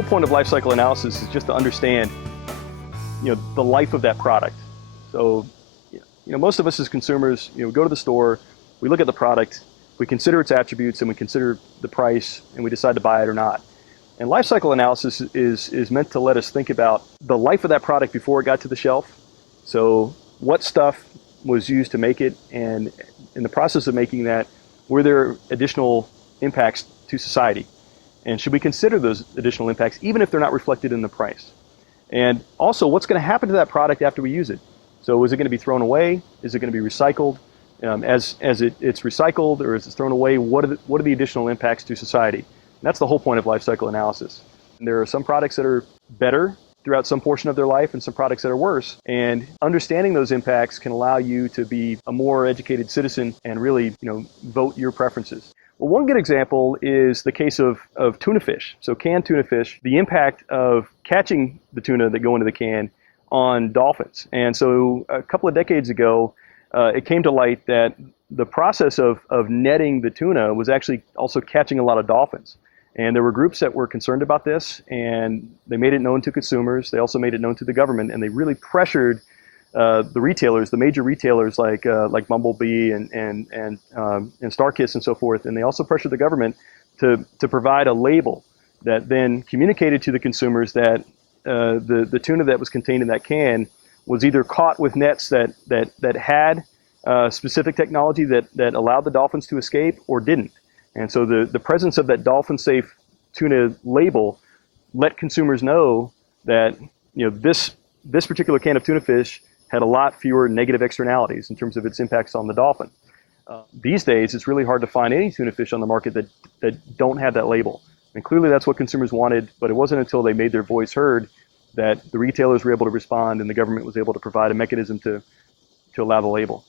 whole point of life cycle analysis is just to understand, the life of that product. So, most of us as consumers, go to the store, we look at the product, we consider its attributes, and we consider the price, and we decide to buy it or not. And life cycle analysis is meant to let us think about the life of that product before it got to the shelf. So what stuff was used to make it, and in the process of making that, were there additional impacts to society? And should we consider those additional impacts, even if they're not reflected in the price? And also, what's going to happen to that product after we use it? So is it going to be thrown away? Is it going to be recycled? As it's recycled or as it's thrown away, what are the additional impacts to society? And that's the whole point of life cycle analysis. And there are some products that are better throughout some portion of their life and some products that are worse. And understanding those impacts can allow you to be a more educated citizen and really, vote your preferences. Well, one good example is the case of tuna fish. So canned tuna fish, the impact of catching the tuna that go into the can on dolphins. And so a couple of decades ago, it came to light that the process of netting the tuna was actually also catching a lot of dolphins. And there were groups that were concerned about this, and they made it known to consumers. They also made it known to the government, and they really pressured the retailers, the major retailers like Bumblebee and StarKist and so forth. And they also pressured the government to provide a label that then communicated to the consumers that the tuna that was contained in that can was either caught with nets that had specific technology that allowed the dolphins to escape or didn't. And so the presence of that dolphin-safe tuna label let consumers know that this particular can of tuna fish had a lot fewer negative externalities in terms of its impacts on the dolphin. These days, it's really hard to find any tuna fish on the market that don't have that label. And clearly that's what consumers wanted, but it wasn't until they made their voice heard that the retailers were able to respond and the government was able to provide a mechanism to allow the label.